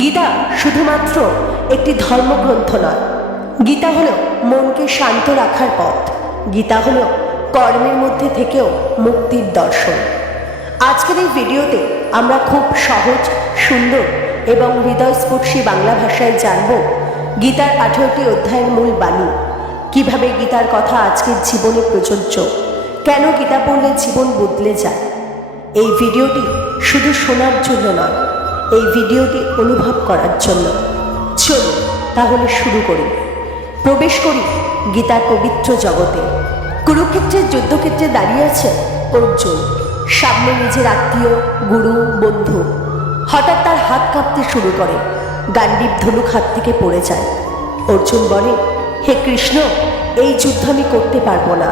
গীতা শুধুমাত্র একটি ধর্মগ্রন্থ নয়, গীতা হলো মনকে শান্ত রাখার পথ। গীতা হলো কর্মের মধ্যে থেকেও মুক্তির দর্শন। আজকের এই ভিডিওতে আমরা খুব সহজ, সুন্দর এবং হৃদয়স্পর্শী বাংলা ভাষায় জানব গীতার 18টি অধ্যায়ের মূল বাণী, কিভাবে গীতার কথা আজকের জীবনে প্রযোজ্য, কেন গীতা পড়লে জীবন বদলে যায়। এই ভিডিওটি শুধু শোনার জন্য নয়, এই ভিডিওটি অনুভব করার জন্য। চলুন তাহলে শুরু করি, প্রবেশ করি গীতার পবিত্র জগতে। কুরুক্ষেত্রের যুদ্ধক্ষেত্রে দাঁড়িয়ে আছে অর্জুন, সামনে নিজের আত্মীয়, গুরু, বন্ধু। হঠাৎ তার হাত কাঁপতে শুরু করে, গান্ডীব ধনুক হাত থেকে পড়ে যায়। অর্জুন বলে, হে কৃষ্ণ, এই যুদ্ধ আমি করতে পারবো না।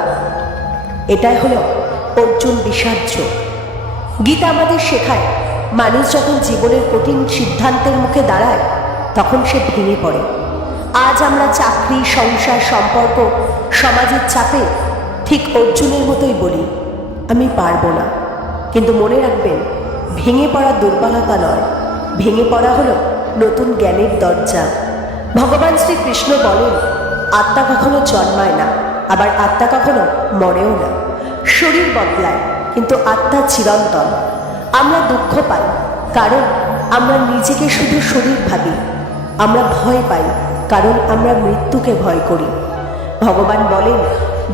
এটাই হলো অর্জুন বিষাদ-যোগ। গীতা আমাদের শেখায়, মানুষ যখন জীবনের কঠিন সিদ্ধান্তের মুখে দাঁড়ায় তখন সে ভেঙে পড়ে। আজ আমরা চাকরি, সংসার, সম্পর্ক, সমাজের চাপে ঠিক অর্জুনের মতোই বলি, আমি পারবো না। কিন্তু মনে রাখবেন, ভেঙে পড়া দুর্বলতা নয়, ভেঙে পড়া হলো নতুন জ্ঞানের দরজা। ভগবান শ্রীকৃষ্ণ বলেন, আত্মা কখনো জন্মায় না, আবার আত্মা কখনো মরেও না। শরীর বদলায় কিন্তু আত্মা চিরন্তন। আমরা দুঃখ পাই কারণ আমরা নিজেকে শুধু শরীর ভাবি। আমরা ভয় পাই কারণ আমরা মৃত্যুকে ভয় করি। ভগবান বলেন,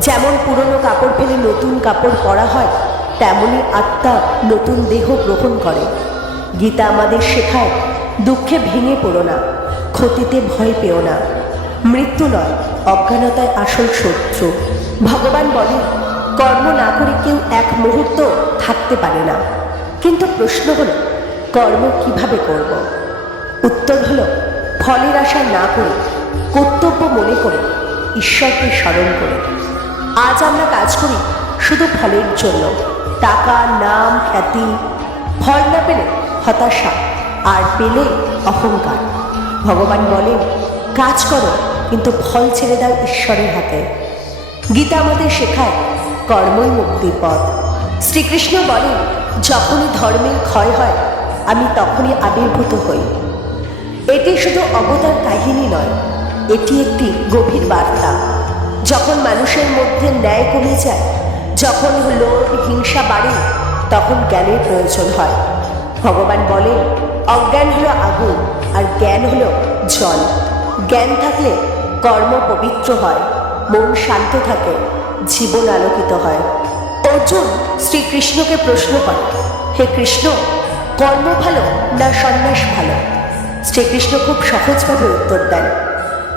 যেমন পুরনো কাপড় ফেলে নতুন কাপড় পরা হয়, তেমনি আত্মা নতুন দেহ গ্রহণ করে। গীতা আমাদের শেখায়, দুঃখে ভেঙে পড়ো না, ক্ষতিতে ভয় পেও না। মৃত্যু নয়, অজ্ঞানতায় আসল শত্রু। ভগবান বলেন, কর্ম না করে কেউ এক মুহূর্ত থাকতে পারে না। কিন্তু প্রশ্ন হলো, কর্ম কিভাবে করব? উত্তর হলো, ফলের আশা না করে, কর্তব্য মনে করে, ঈশ্বরকে স্মরণ করে। আজ আমরা কাজ করি শুধু ফলের জন্য, টাকা, নাম, খ্যাতি। ফল না পেলে হতাশা, আর পেলে অহংকার। ভগবান বলেন, কাজ করো কিন্তু ফল ছেড়ে দাও ঈশ্বরের হাতে। গীতা আমাদের শেখায়, কর্মই মুক্তির পথ। শ্রীকৃষ্ণ বলেন, যখনই ধর্মের ক্ষয় হয় আমি তখনই আবির্ভূত হই। এটি শুধু অবতার কাহিনী নয়, এটি একটি গভীর বার্তা। যখন মানুষের মধ্যে ন্যায় কমে যায়, যখন লোভ, হিংসা বাড়ে, তখন জ্ঞানের প্রয়োজন হয়। ভগবান বলেন, অজ্ঞান হলো আগুন আর জ্ঞান হলো জল। জ্ঞান থাকলে কর্ম পবিত্র হয়, মন শান্ত থাকে, জীবন আলোকিত হয়। অর্জুন শ্রীকৃষ্ণকে প্রশ্ন করে, হে কৃষ্ণ, কর্ম ভালো না সন্ন্যাস ভালো? শ্রীকৃষ্ণ খুব সহজভাবে উত্তর দেন,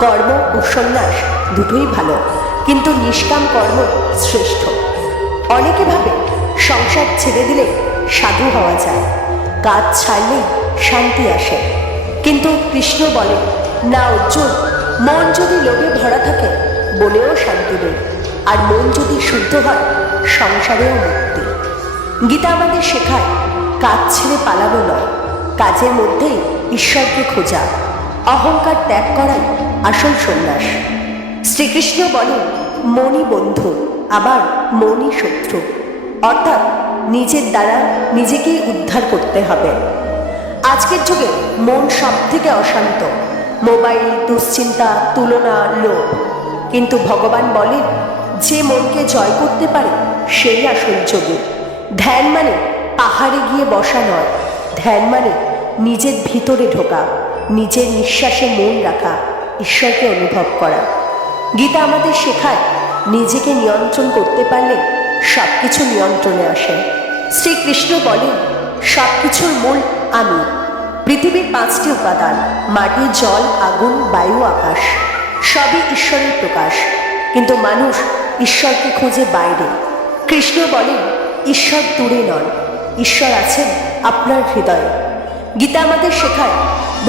কর্ম ও সন্ন্যাস দুটোই ভালো, কিন্তু নিষ্কাম কর্ম শ্রেষ্ঠ। অনেকে ভাবে সংসার ছেড়ে দিলে সাধু হওয়া যায়, কাজ ছাড়লেই শান্তি আসে। কিন্তু কৃষ্ণ বলে, না অর্জুন, মন যদি লোভে ভরা থাকে বলেও শান্তি নেই, আর মন যদি শুদ্ধ হয় সংসারেও মুক্তি। গীতা আমাদের শেখায়, কাজ ছেড়ে পালানো নয়, কাজের মধ্যেই ঈশ্বরকে খোঁজা। অহংকার ত্যাগ করাই আসল সন্ন্যাস। শ্রীকৃষ্ণ বলেন, মনই বন্ধু, আবার মনই শত্রু। অর্থাৎ নিজের দ্বারা নিজেকেই উদ্ধার করতে হবে। আজকের যুগে মন সব থেকে অশান্ত, মোবাইল, দুশ্চিন্তা, তুলনা, লোভ। কিন্তু ভগবান বলেন, যে মনকে জয় করতে পারে সেই আসল যোগী। ধ্যান মানে পাহাড়ে গিয়ে বসা নয়, ধ্যান মানে নিজের ভিতরে ঢোকা, নিজের নিঃশ্বাসে মন রাখা, ঈশ্বরকে অনুভব করা। গীতা আমাদের শেখায়, নিজেকে নিয়ন্ত্রণ করতে পারলে সব কিছু নিয়ন্ত্রণে আসে। শ্রীকৃষ্ণ বলেন, সব কিছুর মূল আমি। পৃথিবীর 5টি উপাদান, মাটি, জল, আগুন, বায়ু, আকাশ, সবই ঈশ্বরের প্রকাশ। কিন্তু মানুষ ঈশ্বরকে খোঁজে বাইরে। কৃষ্ণ বলেন, ঈশ্বর দূরে নন, ঈশ্বর আছেন আপনার হৃদয়ে। গীতা আমাদের শেখায়,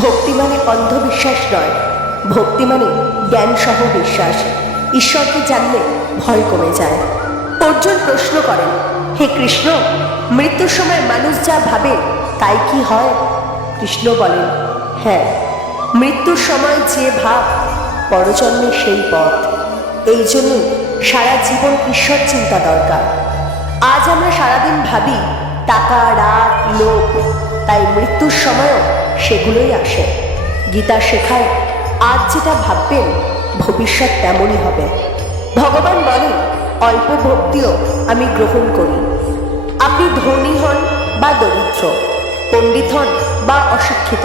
ভক্তি মানে অন্ধবিশ্বাস নয়, ভক্তি মানে জ্ঞান সহ বিশ্বাস। ঈশ্বরকে জানলে ভয় কমে যায়। অর্জুন প্রশ্ন করেন, হে কৃষ্ণ, মৃত্যুর সময় মানুষ যা ভাবে তাই কি হয়? কৃষ্ণ বলেন, হ্যাঁ, মৃত্যুর সময় যে ভাব, পরজন্মে সেই পথ। এই জন্য সারা জীবন ঈশ্বর চিন্তা দরকার। আজ আমরা সারাদিন ভাবি টাকা, রাগ, লোভ, তাই মৃত্যুর সময়ও সেগুলোই আসে। গীতা শেখায় আজ যেটা ভাববেন ভবিষ্যৎ তেমনই হবে। ভগবান বলেন অল্প ভক্তিও আমি গ্রহণ করি। আপনি ধনী হন বা দরিদ্র, পণ্ডিত হন বা অশিক্ষিত,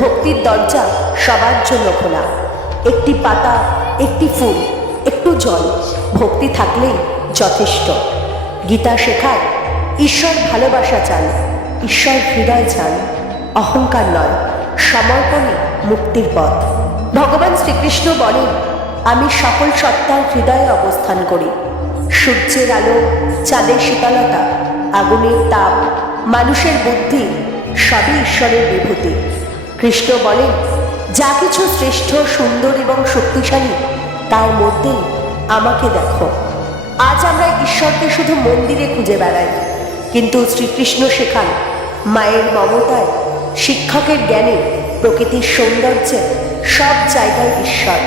ভক্তির দরজা সবার জন্য খোলা। একটি পাতা, একটি ফুল, একটু জল, ভক্তি থাকলেই যথেষ্ট। গীতা শেখায় ঈশ্বর ভালোবাসা চান, ঈশ্বর হৃদয় চান, অহংকার নয়, সমর্পণই মুক্তির পথ। ভগবান শ্রীকৃষ্ণ বলেন আমি সকল সত্তার হৃদয়ে অবস্থান করি। সূর্যের আলো, চাঁদের শীতলতা, আগুনের তাপ, মানুষের বুদ্ধি সবই ঈশ্বরের বিভূতি। কৃষ্ণ বলেন যা কিছু শ্রেষ্ঠ, সুন্দর এবং শক্তিশালী তার মধ্যেই আমাকে দেখো। আজ আমরা ঈশ্বরকে শুধু মন্দিরে খুঁজে বেড়াই, কিন্তু শ্রীকৃষ্ণ শেখান মায়ের মমতায়, শিক্ষকের জ্ঞানে, প্রকৃতির সৌন্দর্যে সব জায়গায় ঈশ্বর।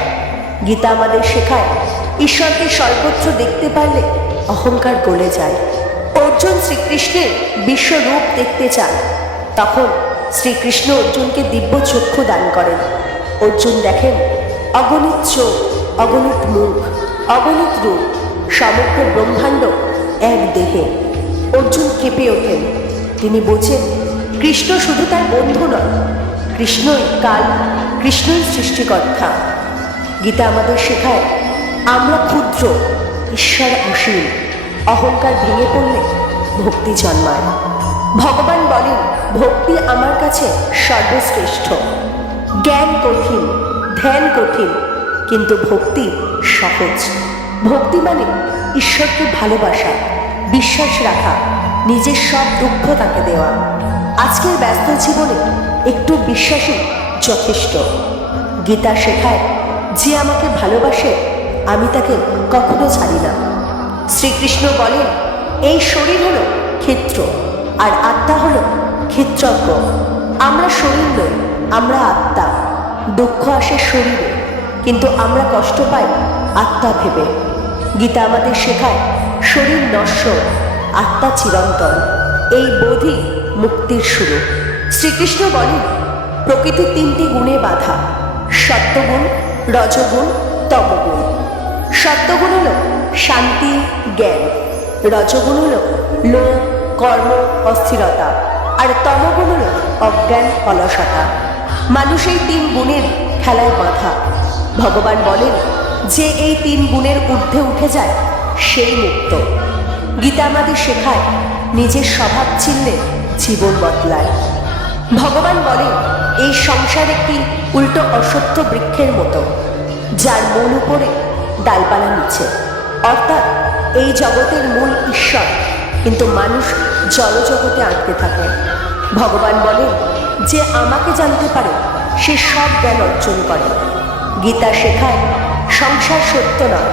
গীতা আমাদের শেখায় ঈশ্বরকে সর্বত্র দেখতে পারলে অহংকার গলে যায়। অর্জুন শ্রীকৃষ্ণের বিশ্বরূপ দেখতে চান, তখন শ্রীকৃষ্ণ অর্জুনকে দিব্য চক্ষু দান করেন। অর্জুন দেখেন অগণিত চোখ, অগণিত মুখ, অগণিত রূপ, সমগ্র ব্রহ্মাণ্ড এক দেহে। অর্জুন কেঁপে ওঠেন। তিনি বোঝেন কৃষ্ণ শুধু তার বন্ধু নয়, কৃষ্ণই কাল, কৃষ্ণই সৃষ্টিকর্তা। গীতা আমাদের শেখায় আমরা ক্ষুদ্র, ঈশ্বর অসীম। অহংকার ভেঙে পড়লে ভক্তি জন্মায়। ভগবান বলেন ভক্তি আমার কাছে সর্বশ্রেষ্ঠ। জ্ঞান কঠিন, ধ্যান কঠিন, কিন্তু ভক্তি সহজ। ভক্তি মানে ঈশ্বরকে ভালোবাসা, বিশ্বাস রাখা, নিজের সব দুঃখ তাকে দেওয়া। আজকের ব্যস্ত জীবনে একটু বিশ্বাসই যথেষ্ট। গীতা শেখায় যে আমাকে ভালোবাসে আমি তাকে কখনো ছাড়ি না। শ্রীকৃষ্ণ বলেন এই শরীর হলো ক্ষেত্র আর আত্মা হলো ক্ষেত্রজ্ঞ। আমরা শরীর নই, আমরা আত্মা। দুঃখ আসে শরীরে, কিন্তু আমরা কষ্ট পাই আত্মা ভেবে। গীতা আমাদের শেখায় শরীর নশ্বর, আত্মা চিরন্তন। এই বোধই মুক্তির শুরু। শ্রীকৃষ্ণ বলেন প্রকৃতি তিনটি গুণে বাঁধা, সত্যগুণ, রজগুণ, তমগুণ। সত্যগুণ হলো শান্তি, জ্ঞান। রজগুণ হলো লোভ, কর্ম, অস্থিরতা। আর তমগুণ হলো অজ্ঞান, অলসতা। মানুষ এই তিন গুণের খেলায় বাঁধা। ভগবান বলেন যে এই তিন গুণের ঊর্ধ্বে উঠে যায় সেই মুক্ত। গীতা আমাদের শেখায় নিজের স্বভাব চিনলে জীবন বদলায়। ভগবান বলেন এই সংসার একটি উল্টো অসত্য বৃক্ষের মতো, যার মূল উপরে ডালপালা নিচে। অর্থাৎ এই জগতের মূল ঈশ্বর, কিন্তু মানুষ জড়জগতে আটকে থাকে। ভগবান বলেন যে আমাকে জানতে পারে সে সব জ্ঞান অর্জন করে। গীতা শেখায় সংসার সত্য নয়,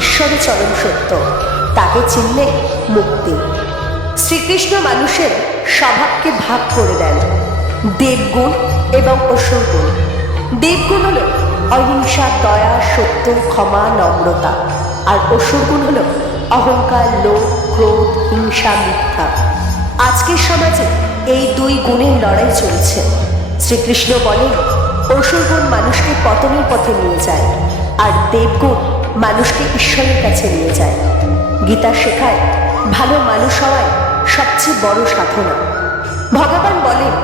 ঈশ্বরই চরম সত্য। তাকে চিনলে মুক্তি। শ্রীকৃষ্ণ মানুষের স্বভাবকে ভাগ করে দেন দেবগুণ এবং অসুরগুণ। দেবগুণ হল অহিংসা, দয়া, সত্য, ক্ষমা, নম্রতা। আর অসুরগুণ হল অহংকার, লোভ, ক্রোধ, হিংসা, মিথ্যা। আজকের সমাজে এই দুই গুণের লড়াই চলছে। শ্রীকৃষ্ণ বলেন অসুরগুণ মানুষকে পতনের পথে নিয়ে যায়, আর দেবগুণ মানুষকে ঈশ্বরের কাছে নিয়ে যায়। গীতা শেখায় ভালো মানুষ হওয়াই সবচেয়ে বড় সাধনা। ভগবান বলেন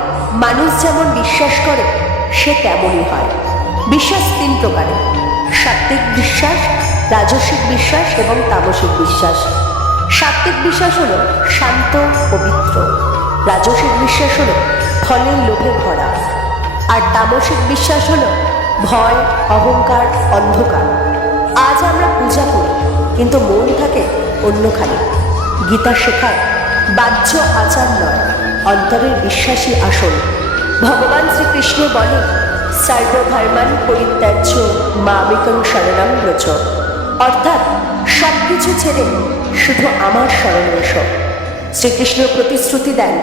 মানুষ যেমন বিশ্বাস করে সে তেমনই হয়। বিশ্বাস তিন প্রকারের: সাত্ত্বিক বিশ্বাস, রাজসিক বিশ্বাস এবং তামসিক বিশ্বাস। সাত্ত্বিক বিশ্বাস হলো শান্ত, পবিত্র। রাজসিক বিশ্বাস হলো ফলের লোভে ভরা। আর তামসিক বিশ্বাস হলো ভয়, অহংকার, অন্ধকার। আজ আমরা পূজা করি, কিন্তু মন থাকে অন্যখানে। গীতা শেখায় বাহ্য আচার নয়, অন্তরের বিশ্বাসী আসল। ভগবান শ্রীকৃষ্ণ বলেন সর্বধর্মান পরিত্যাজ্য মামেকং শরণং ব্রজ। অর্থাৎ সব কিছু ছেড়ে শুধু আমার শরণে এসো। শ্রীকৃষ্ণ প্রতিশ্রুতি দেন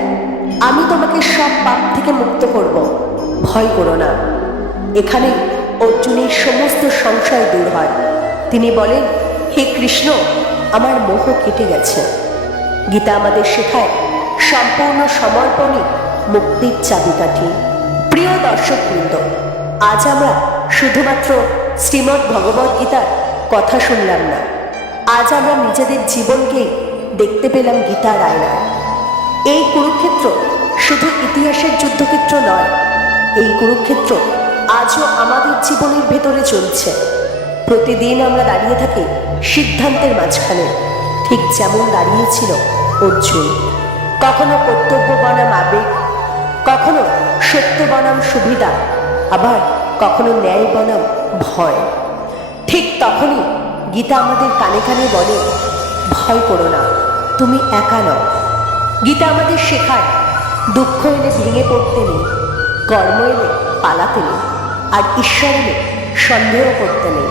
আমি তোমাকে সব পাপ থেকে মুক্ত করব, ভয় করো না। এখানে অর্জুনের সমস্ত সংশয় দূর হয়। তিনি বলেন হে কৃষ্ণ, আমার মোহ কেটে গেছে। গীতা আমাদের শেখায় সম্পূর্ণ সমর্পণই মুক্তির চাবিকাঠি। প্রিয় দর্শকবৃন্দ, আজ আমরা শুধুমাত্র শ্রীমদ্ ভগবদ্ গীতার কথা শুনলাম না, আজ আমরা নিজেদের জীবনকেই দেখতে পেলাম গীতার আয়নায়। এই কুরুক্ষেত্র শুধু ইতিহাসের যুদ্ধক্ষেত্র নয়, এই কুরুক্ষেত্র আজও আমাদের জীবনের ভেতরে চলছে। প্রতিদিন আমরা দাঁড়িয়ে থাকি সিদ্ধান্তের মাঝখানে, ঠিক যেমন দাঁড়িয়েছিল অর্জুন। কখনো কর্তব্য বনাম আবেগ, কখনো সত্য বনাম সুবিধা, আবার কখনো ন্যায় বনাম ভয়। ঠিক তখনই গীতা আমাদের কানে কানে বলে, ভয় করো না, তুমি একা নও। গীতা আমাদের শেখায়, দুঃখ এলে ভেঙে পড়তে নেই, কর্ম এলে পালাতে নেই, আর ঈশ্বর এলে সন্দেহ করতে নেই।